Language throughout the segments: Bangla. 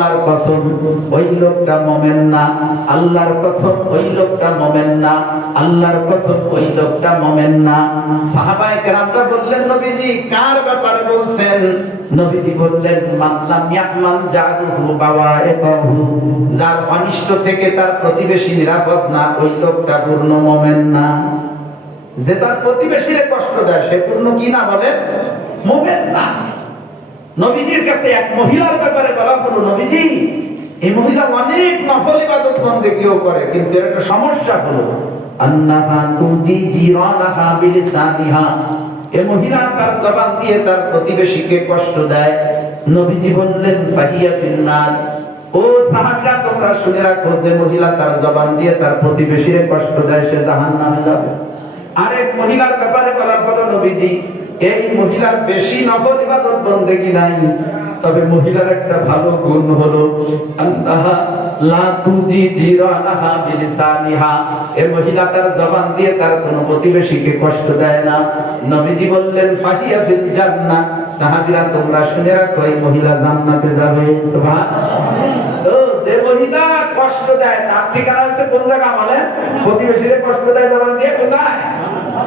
আল্লাহর কসম ওই লোকটা মুমিন না, আল্লাহর কসম ওই লোকটা মুমিন না, আল্লাহর কসম ওই লোকটা মুমিন না। সাহাবায়ে কেরামরা বললেন, নবীজি কার ব্যাপারে বলছেন? নবীজি বললেন, মান লাম ইয়াহমান জারুহু বাওয়াইকাহু, যার অনিষ্ট থেকে তার প্রতিবেশী নিরাপদ না, ওই লোকটা পূর্ণ মুমিন না। যে তার প্রতিবেশীকে কষ্ট দেয় সে পূর্ণ কি না বলেন? মুমিন না। নবীজির কাছে এক মহিলার ব্যাপারে বলা হলো, নবীজি এই মহিলা অনেক নফল ইবাদত বন্দেগীও করে, কিন্তু এর একটা সমস্যা হলো আন্নাহা তুজি জিরানাহা বিলিসানিহা, এই মহিলা তার জবান দিয়ে তার প্রতিবেশীকে কষ্ট দেয়। নবীজি বললেন, ফাহিয়া ফিন্নার। ও সাহাবীরা তোমরা শুনে রাখো, যে মহিলা তার জবান দিয়ে তার প্রতিবেশীকে কষ্ট দেয় সে জাহান্নামে যাবে। আরেক মহিলার ব্যাপারে বলা হলো, নবীজি এই মহিলার বেশি নফল ইবাদত বন্দেগী নাই, তবে মহিলার একটা ভালো গুণ হলো আন্নাহা লা তুজি জিরানাহা বিলিসানিহা, এই মহিলা তার জবান দিয়ে তার কোন প্রতিবেশীকে কষ্ট দেয় না। নবীজি বললেন, ফাহিয়া ফিল জান্নাহ। সাহাবীরা তোমরা শুনে রাখো, এই মহিলা জান্নাতে যাবে। সুবহানাল্লাহ। তো যে মহিলা কষ্ট দেয় তার ঠিকানা হচ্ছে কোন জায়গা বলেন? প্রতিবেশীকে কষ্ট দেয় জবান দিয়ে, কোথায়?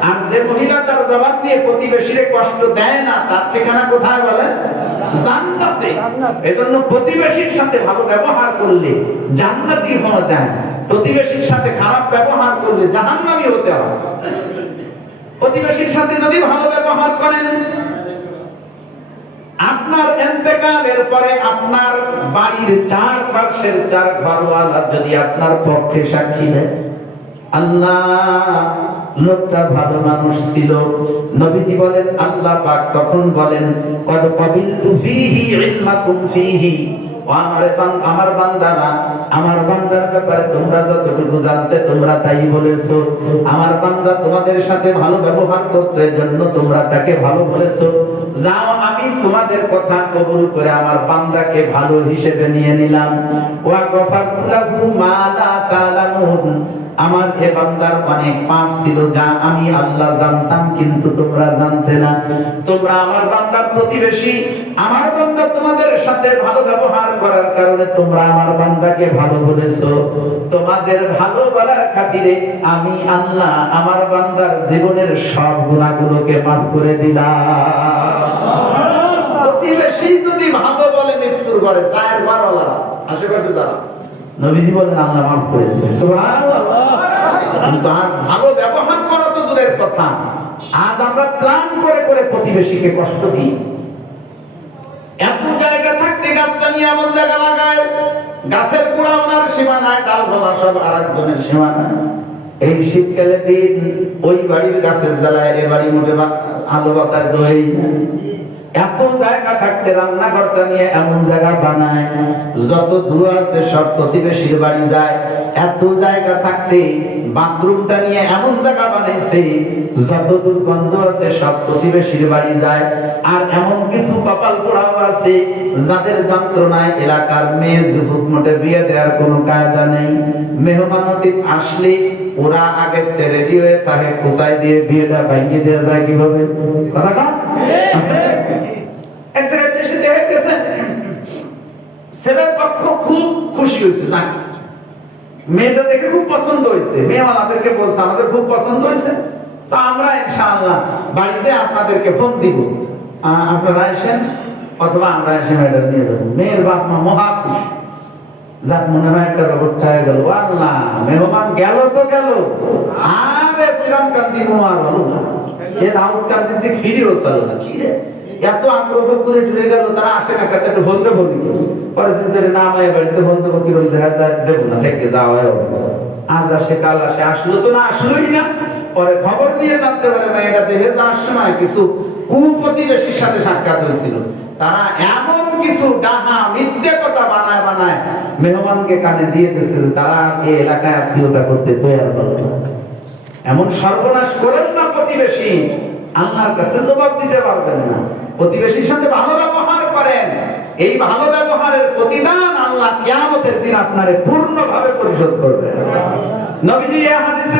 আর যে মহিলা তার জবান দিয়ে প্রতিবেশীকে কষ্ট দেয় না, তার ঠিকানা কোথায় বলেন? জান্নাতে। এজন্য প্রতিবেশীর সাথে ভালো ব্যবহার করলে জান্নাতি হওয়া যায়, প্রতিবেশীর সাথে খারাপ ব্যবহার করলে জাহান্নামী হতে হয়। প্রতিবেশীর সাথে যদি ভালো ব্যবহার করেন, আপনার ইন্তেকালের পরে আপনার বাড়ির চার পাশের চার ঘরওয়ালা যদি আপনার পক্ষে সাক্ষী দেয়, আল্লাহ লোকটা ভালো মানুষ ছিল, নবীজি বলেন, আল্লাহ পাক তখন বলেন, কদ কবিলতু ফীহি ইলমাকুম ফীহি, আমার বান্দারা, আমার বান্দার ব্যাপারে তোমরা যতটুকু জানতে তোমরা তাই বলেছো। আমার বান্দা তোমাদের সাথে ভালো ব্যবহার করতে, এজন্য তোমরা তাকে ভালো বলেছো। যাও, আমি তোমাদের কথা কবুল করে আমার বান্দাকে ভালো হিসেবে নিয়ে নিলাম। ওয়া গফারতু লাহু মা লা তা'লামুন, আমার এ বান্দার অনেক পাপ ছিল যা আমি আল্লাহ জানতাম কিন্তু তোমরা জানতে না। তোমরা আমার বান্দার প্রতিবেশী, আমার বান্দা তোমাদের সাথে ভালো ব্যবহার করার কারণে তোমরা আমার বান্দাকে ভালো বলেছো। তোমাদের ভালো বলার খাতিরে আমি আল্লাহ আমার বান্দার জীবনের সব গুনাহগুলোকে মাফ করে দিলাম। প্রতিবেশী যদি ভালো বলে মৃত্যুর ঘরে, চায়ের ঘরওয়ালা আশেপাশে যারা, নবীজি বলেন আল্লাহ মাফ করে দিবেন। সুবহানাল্লাহ। কিন্তু আজ ভালো ব্যবহার করা তো দূরের কথা, আজ আমরা প্ল্যান করে করে প্রতিবেশীকে কষ্ট দিই। এত জায়গা থাকতে গাছটা নিয়ে এমন জায়গা লাগায়, গাছের গোড়া ওনার সীমানায়, ডালপালা সব আরেকজনের সীমানায়। এই শীতকালের দিন ওই বাড়ির গাছের জ্বালায় এ বাড়ি মোটে আলো বাতাস দই। এত জায়গা থাকতে রান্নাঘরটা নিয়ে এমন জায়গা বানায়, যত ধোঁয়া আছে সব প্রতিবেশীর বাড়ি যায়। এত জায়গা থাকতে বাথরুমটা নিয়ে এমন জায়গা বানাইছে, যত দুর্গন্ধ আছে সব প্রতিবেশীর বাড়ি যায়। আর এমন কিছু কপাল পোড়াও আছে যাদের যন্ত্রণায় এলাকার মেয়ে যুবক মোটে বিয়ে দেওয়ার কোনো কায়দা নেই। মেহমান অতিথি আসলে ওরা আগের রেডি হয়ে থাকে, খোঁচাই দিয়ে বিয়েটা ভাঙিয়ে দেওয়া যায় কিভাবে? ছেলের পক্ষ খুব খুশি হয়েছে, মেয়েটা দেখে খুব পছন্দ হয়েছে, মেয়েওয়ালাদেরকে বলছে আমাদের খুব পছন্দ হয়েছে, তো আমরা ইনশাআল্লাহ বাড়িতে আপনাদেরকে ফোন দিব, আপনারা আসেন অথবা আমরা এসে মেয়েটা নিয়ে যাবো। মেয়ের বাপ মা মহা খুশি, যাক মনে হয় একটা ব্যবস্থা হয়ে গেল। আল্লাহ, মেহমান গেল তো গেল, আর শ্রীরাম কান্দি আর হলো না, এ রাউত কান্দির দিকে ফিরেও চলো না। কি রে এত আগ্রহ করে ঢুকে গেল, তারা আসে না, কাতে একটু বন্ধ বলি পরে চিন্তা না আমায় বাড়িতে বন্ধ কি বলতে দেখা যায়, দেবো না, থেকে যাওয়া আজ আসে কাল আসে, আসলো তো না আসলোই না। পরে খবর নিয়ে জানতে পারে না, এটা দেখে যাওয়ার সময় কিছু কুপ্রতিবেশীর সাথে সাক্ষাৎ হয়েছিল। তারা এমন কিছু ডাহা মিথ্যে কথা বানায় বানায় মেহমানকে কানে দিয়ে দিয়েছে, তারা এই এলাকায় আত্মীয়তা করতে তৈরি হলো। এমন সর্বনাশ করেন না প্রতিবেশী, আল্লাহর কাছে জবাব দিতে পারবেন না। প্রতিবেশীর সাথে ভালো ব্যবহার করেন, এই ভালো ব্যবহারের প্রতিদান আল্লাহ কিয়ামতের দিন আপনারে পূর্ণভাবে পরিশোধ করবেন। নবীজি এই হাদিসে